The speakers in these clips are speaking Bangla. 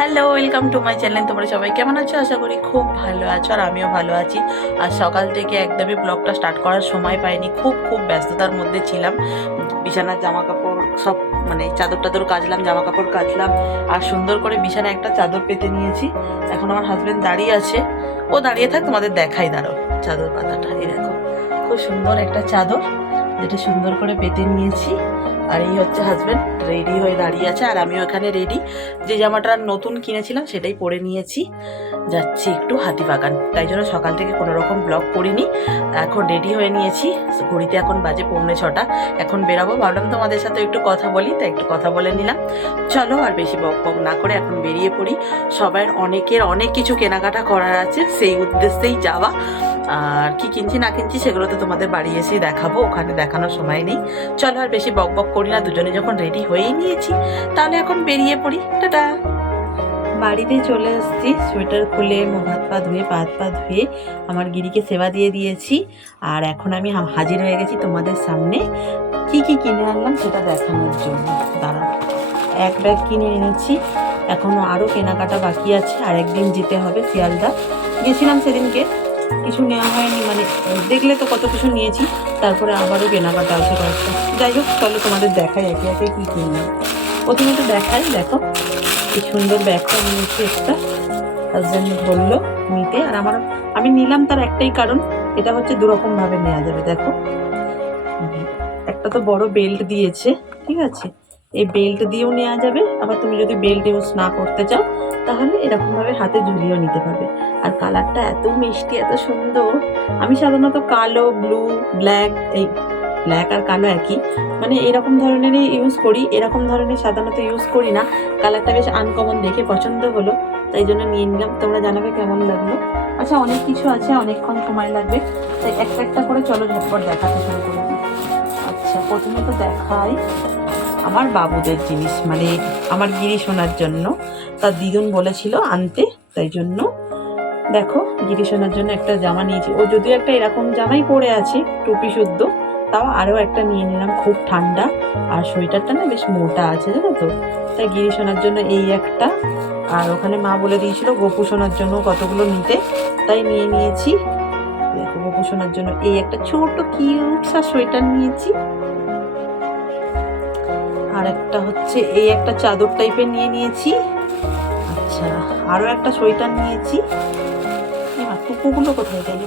Hello welcome to my channel তোমরা সবাই কেমন আছো? আশা করি খুব ভালো আছো আর আমিও ভালো আছি। আর সকাল থেকে একদমই ব্লগটা স্টার্ট করার সময় পাইনি। খুব খুব ব্যস্ততার মধ্যে ছিলাম। বিছানার জামা কাপড় সব মানে চাদর টাদর কাচলাম জামা কাপড় কাচলাম। আর সুন্দর করে বিছানায় একটা চাদর পেতে নিয়েছি। এখন আমার হাজব্যান্ড দাঁড়িয়ে আছে। ও দাঁড়িয়ে থাক, তোমাদের দেখাই দাঁড়ো চাদর পাতাটা, এই দেখো। খুব সুন্দর একটা চাদর। যেটা সুন্দর করে পেতে নিয়েছি। আর এই হচ্ছে হাজব্যান্ড রেডি হয়ে দাঁড়িয়ে আছে। আর আমিও এখানে রেডি যে জামাটা নতুন কিনেছিলাম সেটাই পরে নিয়েছি। যাচ্ছি একটু হাতিবাগান তাই জন্য সকাল থেকে কোনো রকম ব্লগ করিনি। এখন রেডি হয়ে নিয়েছি। ঘড়িতে এখন বাজে পৌনে ছটা। এখন বেরাবো। ভাবলাম তোমাদের সাথে একটু কথা বলি, তাই একটু কথা বলে নিলাম। চলো আর বেশি বক বক না করে এখন বেরিয়ে পড়ি। সবার অনেকের অনেক কিছু কেনাকাটা করার আছে। সেই উদ্দেশ্যেই যাওয়া। আর কি কিনছি না কিনছি সেগুলো তো তোমাদের বাড়ি এসেই দেখাবো, ওখানে দেখানোর সময় নেই। চলো আর বেশি বক বক করি না, দুজনে যখন রেডি হয়েই নিয়েছি, তাহলে এখন বেরিয়ে পড়ি। টাটা! বাড়িতে চলে এসেছি, সোয়েটার খুলে মুখ হাত পা ধুয়ে, পা হাত পা ধুয়ে আমার গিরিকে সেবা দিয়ে দিয়েছি। আর এখন আমি হাজির হয়ে গেছি তোমাদের সামনে। কি কি কিনে আনলাম সেটা দেখানোর জন্য। দাঁড়া এক ব্যাগ কিনে এনেছি। এখনও আরও কেনাকাটা বাকি আছে। আর একদিন যেতে হবে শিয়ালদা। গেছিলাম সেদিনকে। কিছু নেওয়া হয়নি মানে দেখলে তো কত কিছু নিয়েছি, তারপরে আবারও কেনাকাটা আছে কয়েকটা। যাই হোক, চলো তোমাদের দেখাই একে একে কী কিনলাম প্রথমে তো দেখাই, দেখো, কি সুন্দর ব্যাগটা নিয়েছি একটা। হাজব্যান্ড বলল নিতে, আর আমার, আমি নিলাম তার একটাই কারণ, এটা হচ্ছে দুরকমভাবে নেওয়া যাবে, দেখো। একটা তো বড় বেল্ট দিয়েছে, ঠিক আছে? এই বেল্ট দিয়েও নেওয়া যাবে। আবার তুমি যদি বেল্ট ইউজ না করতে চাও, তাহলে এরকমভাবে হাতে ঝুলিয়েও নিতে পারবে। আর কালারটা এত মিষ্টি, এত সুন্দর। আমি সাধারণত কালো ব্লু ব্ল্যাক এই ব্ল্যাক আর কালো একই। মানে এরকম ধরনেরই ইউজ করি, এরকম ধরনের সাধারণত ইউজ করি না। কালারটা বেশ আনকমন দেখে পছন্দ হলো। তাই জন্য নিয়ে নিলাম। তোমরা জানাবে কেমন লাগল। আচ্ছা অনেক কিছু আছে, অনেকক্ষণ সময় লাগবে। তাই একটা একটা করে চলো ঝটপট দেখাতে শুরু করে। আচ্ছা প্রথমে তো দেখাই। আমার বাবুদের জিনিস মানে আমার গিরি শোনার জন্য। তার দিদুন বলেছিল আনতে, তাই জন্য। দেখো, গিরি শোনার জন্য একটা জামা নিয়েছি। ও যদিও একটা এরকম জামাই পরে আছে, টুপি শুদ্ধ, তাও আরও একটা নিয়ে নিলাম, খুব ঠান্ডা। আর সোয়েটারটা না বেশ মোটা আছে, জানো তো? তাই গিরি শোনার জন্য এই একটা। আর ওখানে মা বলে দিয়েছিল, গোপু শোনার জন্য কতগুলো নিতে? তাই নিয়ে নিয়েছি। দেখো, গোপু শোনার জন্য এই একটা ছোট, কিউট সা সোয়েটার নিয়েছি। আর একটা হচ্ছে এই একটা চাদর টাইপের নিয়ে নিয়েছি। আচ্ছা আরও একটা সোয়েটার নিয়েছি। এবার টুকুগুলো কোথায় গেল?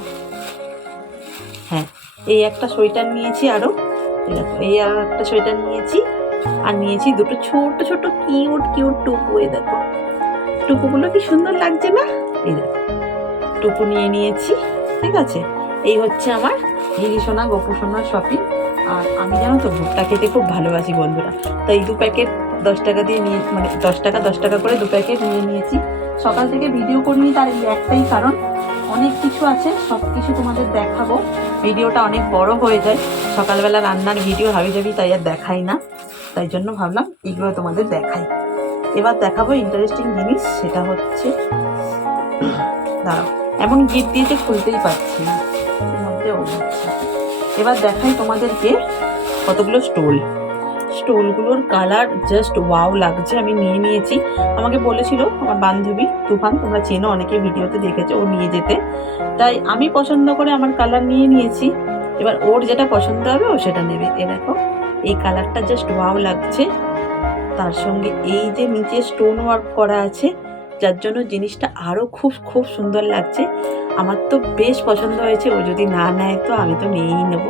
হ্যাঁ এই একটা সোয়েটার নিয়েছি আরও এই দেখো, এই আর একটা সোয়েটার নিয়েছি। আর নিয়েছি দুটো ছোট ছোট কিউট কিউট টুপু, এই দেখো। টুপুগুলো কি সুন্দর লাগছে না? এই দেখো, টুপু নিয়ে নিয়েছি, ঠিক আছে? এই হচ্ছে আমার হিরি সোনা গোপু সোনা শপিং আর আমি জানো তো, ভুট্টা খেতে খুব ভালোবাসি বন্ধুরা। তাই দু প্যাকেট দশ টাকা দিয়ে নিয়ে মানে দশ টাকা দশ টাকা করে দু প্যাকেট নিয়ে নিয়েছি। সকাল থেকে ভিডিও করিনি, তার এই একটাই কারণ। অনেক কিছু আছে, সব কিছু তোমাদের দেখাবো। ভিডিওটা অনেক বড় হয়ে যায়। সকালবেলা রান্নার ভিডিও হাবি যাবি তাই আর দেখাই না। তাই জন্য ভাবলাম এগুলো তোমাদের দেখাই। এবার দেখাবো ইন্টারেস্টিং জিনিস, সেটা হচ্ছে, দাঁড়াও, এমন গিট দিয়েছে খুলতেই পারছি না। মধ্যে। এবার দেখাই তোমাদেরকে কতগুলো স্টোল। স্টোলগুলোর কালার জাস্ট ওয়াও লাগছে, আমি নিয়ে নিয়েছি। আমাকে বলেছিল আমার বান্ধবী, তুফান, তোমরা চেনো, অনেকে ভিডিওতে দেখেছ, ও নিয়ে যেতে। তাই আমি পছন্দ করে আমার কালার নিয়ে নিয়েছি। এবার ওর যেটা পছন্দ হবে, ও সেটা নেবে। এ দেখো, এই কালারটা জাস্ট ওয়াও লাগছে। তার সঙ্গে এই যে নিচে স্টোন ওয়ার্ক করা আছে যার জন্য জিনিসটা আরও খুব খুব সুন্দর লাগছে। আমার তো বেশ পছন্দ হয়েছে ও যদি না নেয় তো আমি তো নিয়েই নেব।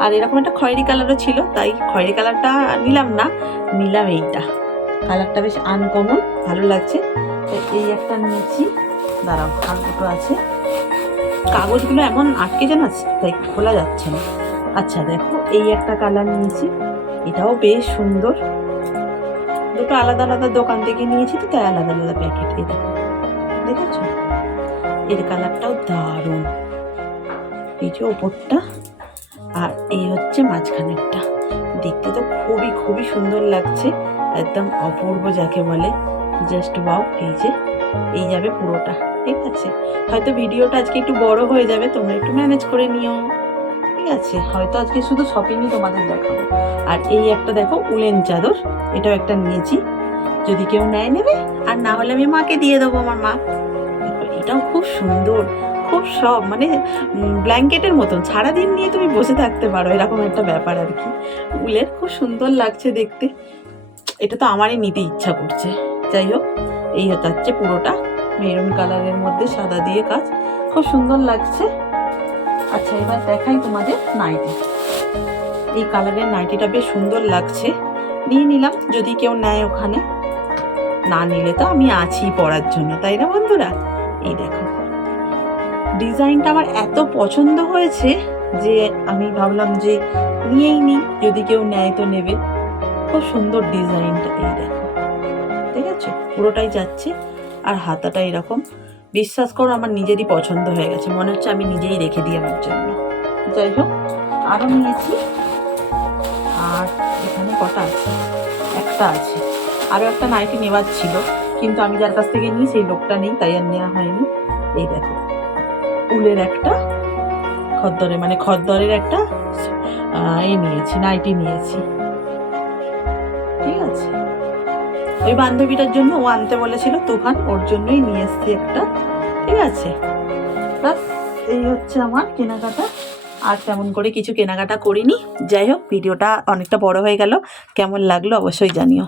আর এরকম একটা খয়েরি কালারও ছিল তাই খয়েরি কালারটা নিলাম না নিলাম এইটা। কালারটা বেশ আনকমন ভালো লাগছে। তো এই একটা নিয়েছি। দাঁড়াও আর দুটো আছে। কাগজগুলো এমন আটকে যেন আছে, তাই খোলা যাচ্ছে না। আচ্ছা দেখো এই একটা কালার নিয়েছি। এটাও বেশ সুন্দর। দুটো আলাদা আলাদা দোকান থেকে নিয়েছি তো, তাই আলাদা আলাদা প্যাকেট এই দেখো দেখেছ? এর কালারটাও দারুণ। এই যে ওপরটা, আর এই হচ্ছে মাঝখানেরটা। দেখতে তো খুবই খুবই সুন্দর লাগছে। একদম অপূর্ব যাকে বলে। জাস্ট বাউ এই যে, এই যাবে পুরোটা। ঠিক আছে? হয়তো ভিডিওটা আজকে একটু বড় হয়ে যাবে, তোমরা একটু ম্যানেজ করে নিও। ঠিক আছে, হয়তো আজকে শুধু শপিংই তোমাদের দেখাবো। আর এই একটা দেখো, উলেন চাদর, এটাও একটা নিয়েছি। যদি কেউ নেয় নেবে, আর না হলে আমি মাকে দিয়ে দেবো আমার মা। এটাও খুব সুন্দর, খুব সব মানে ব্ল্যাঙ্কেটের মতন। সারাদিন নিয়ে তুমি বসে থাকতে পারো, এরকম একটা ব্যাপার আর কি। উলের খুব সুন্দর লাগছে দেখতে। এটা তো আমারই নিতে ইচ্ছা করছে। যাই হোক, এই হচ্ছে পুরোটা। মেরুন কালারের মধ্যে সাদা দিয়ে কাজ। খুব সুন্দর লাগছে। আচ্ছা এবার দেখাই তোমাদের নাইটি। এই কালারের নাইটিটা বেশ সুন্দর লাগছে। নিয়ে নিলাম, যদি কেউ নেয় ওখানে। না নিলে তো আমি আছি পরার জন্য, তাই না বন্ধুরা? এই দেখো। ডিজাইনটা আমার এত পছন্দ হয়েছে যে আমি ভাবলাম যে নিয়েই নিই, যদি কেউ নেয় তো নেবে। খুব সুন্দর ডিজাইনটা, এই দেখো। ঠিক আছে পুরোটাই যাচ্ছে, আর হাতাটা এরকম। বিশ্বাস করো আমার নিজেরই পছন্দ হয়ে গেছে। মনে হচ্ছে আমি নিজেই রেখে দিই আমার জন্য। যাই হোক আরও নিয়েছি। আর এখানে কটা আছে? একটা আছে। আরও একটা নাইটি নেওয়ার ছিল, কিন্তু আমি যার কাছ থেকে নিই সেই লোকটা নেই, তাই আর নেওয়া হয়নি। এই দেখো, উলের একটা খদ্দরে মানে খদ্দরের একটা এই নিয়েছি, নাইটি নিয়েছি। ঠিক আছে। ওই বান্ধবীটার জন্য ও আনতে বলেছিল তুফান, ওর জন্যই নিয়ে এসছি একটা। ঠিক আছে? এই হচ্ছে আমার কেনাকাটা। আর তেমন করে কিছু কেনাকাটা করিনি। যাই হোক, ভিডিওটা অনেকটা বড় হয়ে গেল। কেমন লাগল অবশ্যই জানিও।